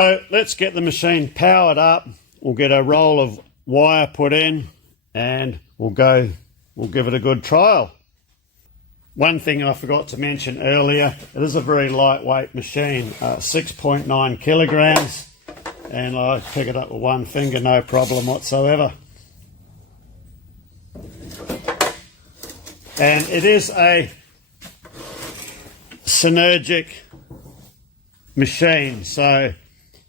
So let's get the machine powered up. We'll get a roll of wire put in and we'll give it a good trial. One thing I forgot to mention earlier, it is a very lightweight machine, 6.9 kilograms, and I pick it up with one finger, no problem whatsoever. And it is a synergic machine, so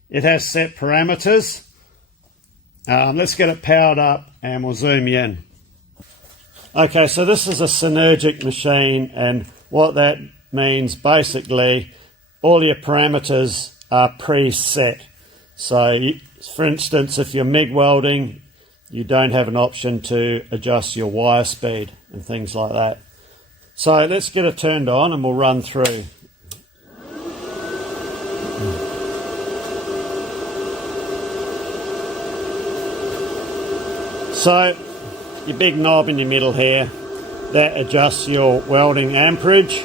it has set parameters. Let's get it powered up and we'll zoom you in. Okay, so this is a synergic machine, and what that means basically, all your parameters are preset. So for instance, if you're MIG welding, you don't have an option to adjust your wire speed and things like that. So let's get it turned on and we'll run through. So your big knob in your middle here, that adjusts your welding amperage,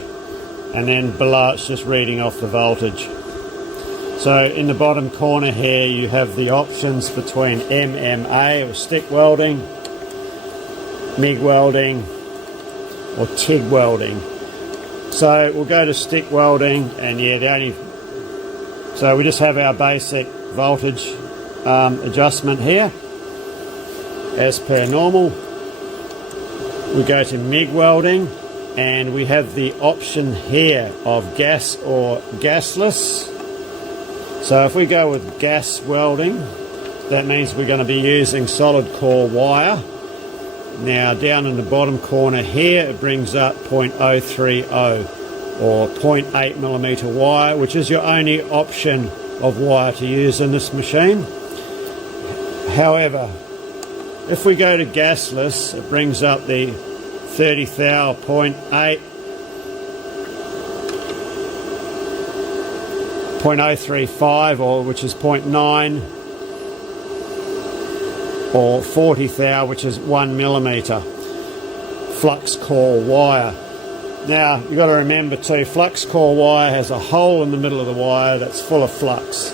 and then below it's just reading off the voltage. So in the bottom corner here you have the options between MMA or stick welding, MIG welding or TIG welding. So we'll go to stick welding, and yeah, so we just have our basic voltage adjustment here as per normal. We go to MIG welding and we have the option here of gas or gasless. So if we go with gas welding, that means we're going to be using solid core wire. Now down in the bottom corner here it brings up 0.030 or 0.8 millimeter wire, which is your only option of wire to use in this machine. However, if we go to gasless, it brings up the 30 thou 0.8, 0.035, or which is 0.9, or 40 thou, which is 1 millimeter flux core wire. Now you've got to remember too, flux core wire has a hole in the middle of the wire that's full of flux.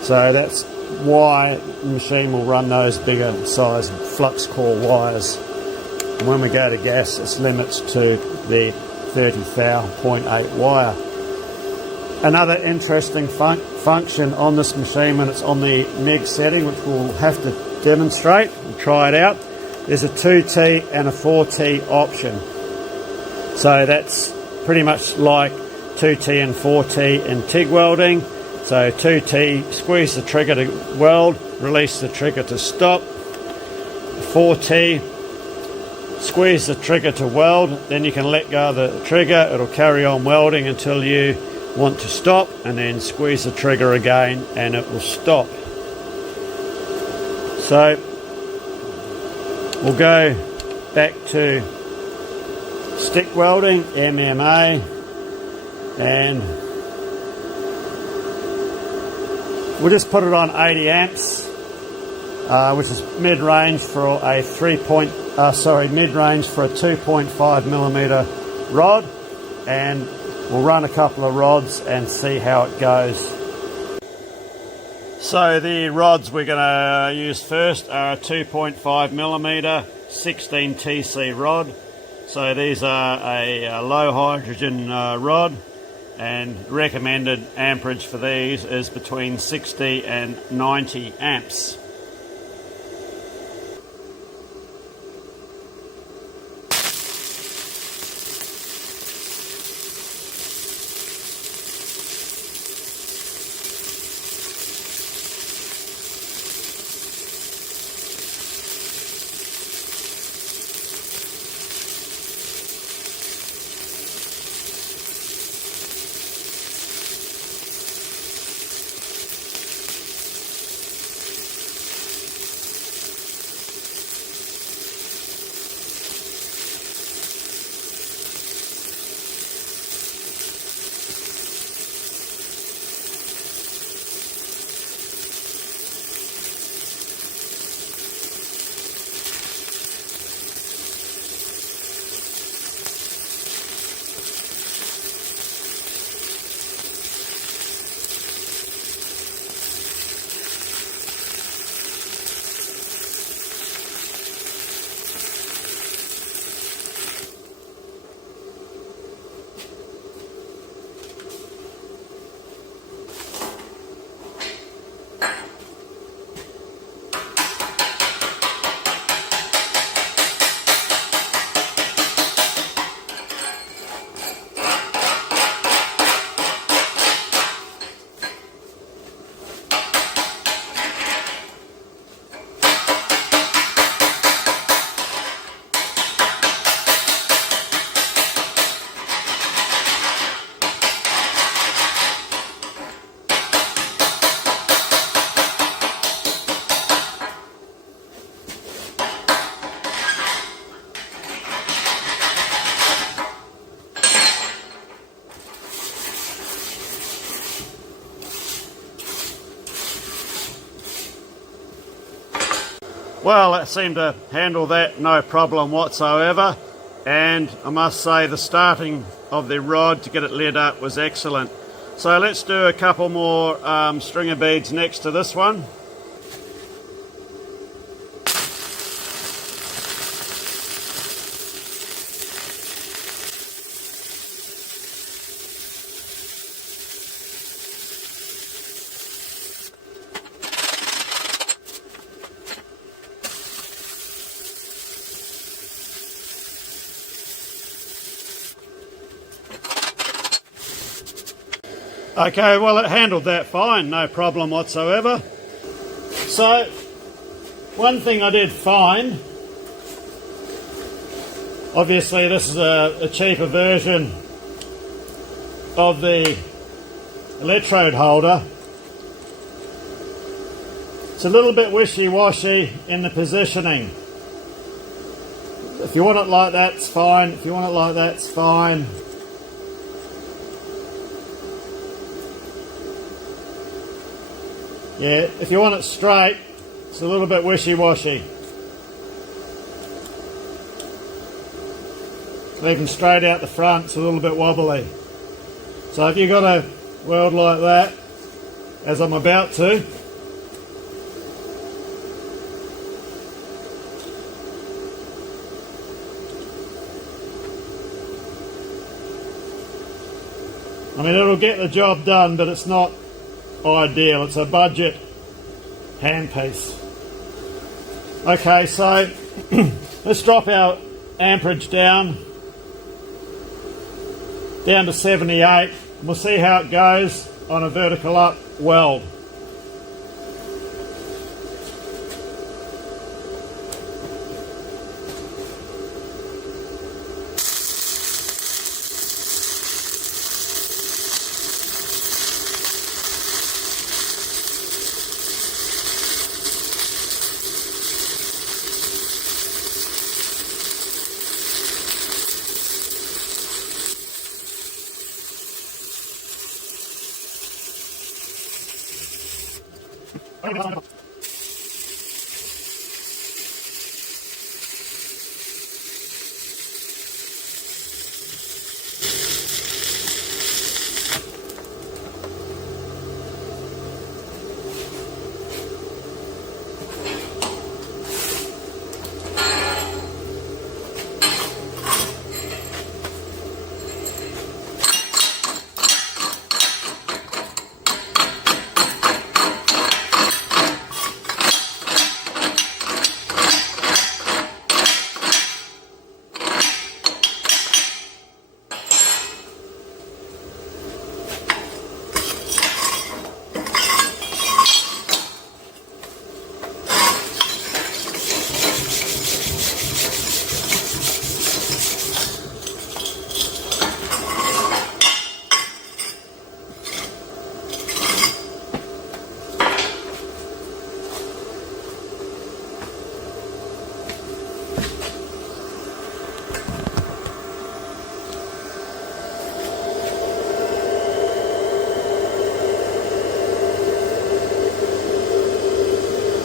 So that's why the machine will run those bigger size flux core wires. And when we go to gas, it's limits to the 30 thou 0.8 wire. Another interesting function on this machine when it's on the MIG setting, which we'll have to demonstrate and try it out, there's a 2T and a 4T option. So that's pretty much like 2T and 4T in TIG welding. So 2T, squeeze the trigger to weld, release the trigger to stop. 4T, squeeze the trigger to weld, then you can let go of the trigger, it'll carry on welding until you want to stop, and then squeeze the trigger again and it will stop. So we'll go back to stick welding, MMA, and we'll just put it on 80 amps, which is mid-range for a mid-range for a 2.5 millimeter rod, and we'll run a couple of rods and see how it goes. So the rods we're going to use first are a 2.5 millimeter 16 TC rod. So these are a low hydrogen rod, and recommended amperage for these is between 60 and 90 amps. Well, it seemed to handle that no problem whatsoever, and I must say the starting of the rod to get it lit up was excellent. So let's do a couple more stringer beads next to this one. Okay, well it handled that fine, no problem whatsoever. So, one thing I did find, obviously this is a cheaper version of the electrode holder. It's a little bit wishy-washy in the positioning. If you want it like that, it's fine. If you want it like that, it's fine. Yeah, if you want it straight, it's a little bit wishy-washy. Even straight out the front, it's a little bit wobbly. So if you've got a weld like that, as I'm about to, I mean, it'll get the job done, but it's not ideal. It's a budget handpiece. Okay, so let's drop our amperage down to 78. We'll see how it goes on a vertical up weld.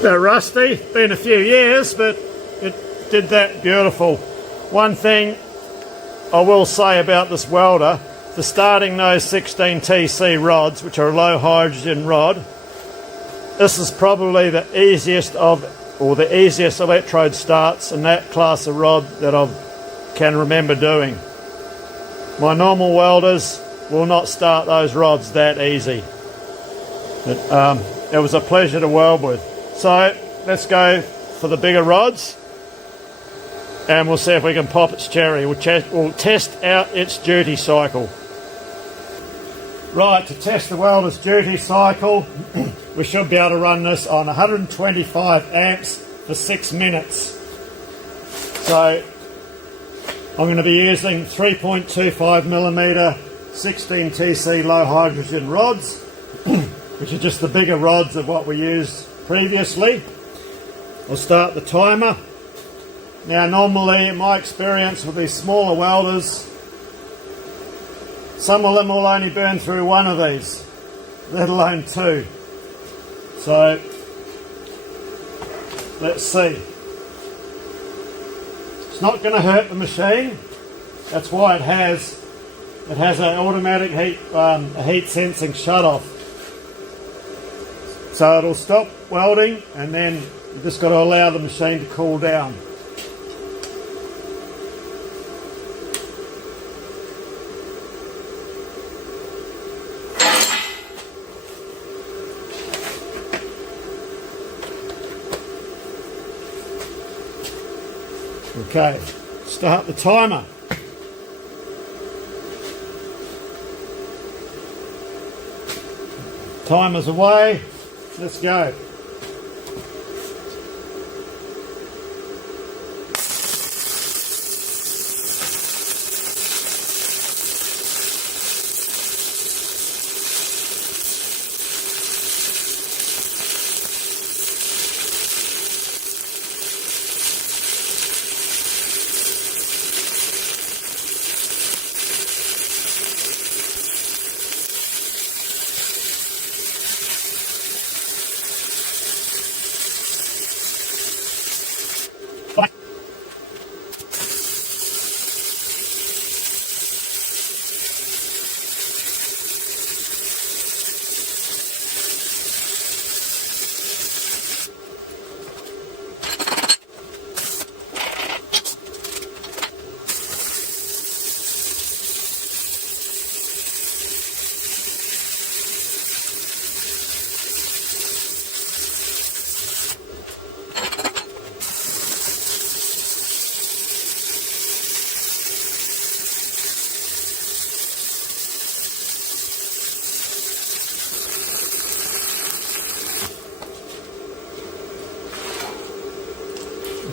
Bit rusty, been a few years, but it did that beautiful. One thing I will say about this welder, for starting those 16TC rods, which are a low hydrogen rod, this is probably the easiest electrode starts in that class of rod that I can remember doing. My normal welders will not start those rods that easy. It was a pleasure to weld with. So let's go for the bigger rods and we'll see if we can pop its cherry. We'll test out its duty cycle. Right, to test the welder's duty cycle, we should be able to run this on 125 amps for 6 minutes. So I'm going to be using 3.25mm 16TC low hydrogen rods, which are just the bigger rods of what we used previously. I'll start the timer. Now normally, in my experience with these smaller welders, some of them will only burn through one of these, let alone two. So let's see. It's not going to hurt the machine. That's why it has an automatic heat sensing shut-off. So it'll stop welding, and then you just got to allow the machine to cool down. Okay, start the timer. Timer's away. Let's go.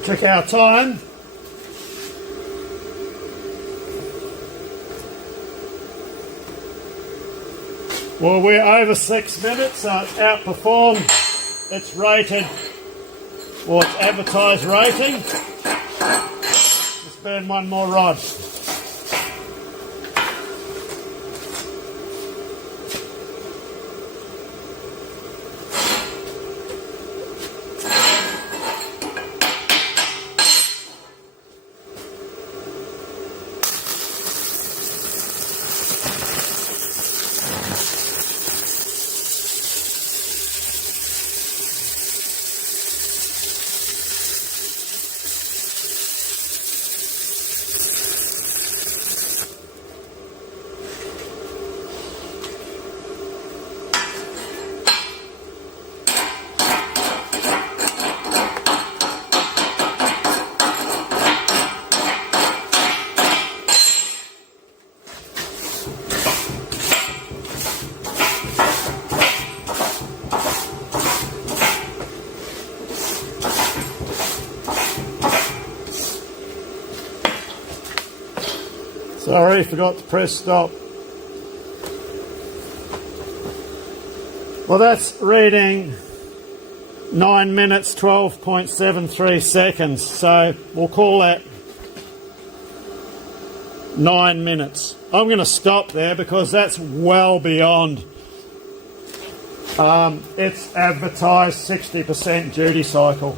Check our time. Well, we're over 6 minutes, so it's outperformed its rated, or its advertised rating. Let's burn one more rod. Sorry, forgot to press stop. Well, that's reading 9 minutes, 12.73 seconds. So we'll call that 9 minutes. I'm going to stop there because that's well beyond its advertised 60% duty cycle.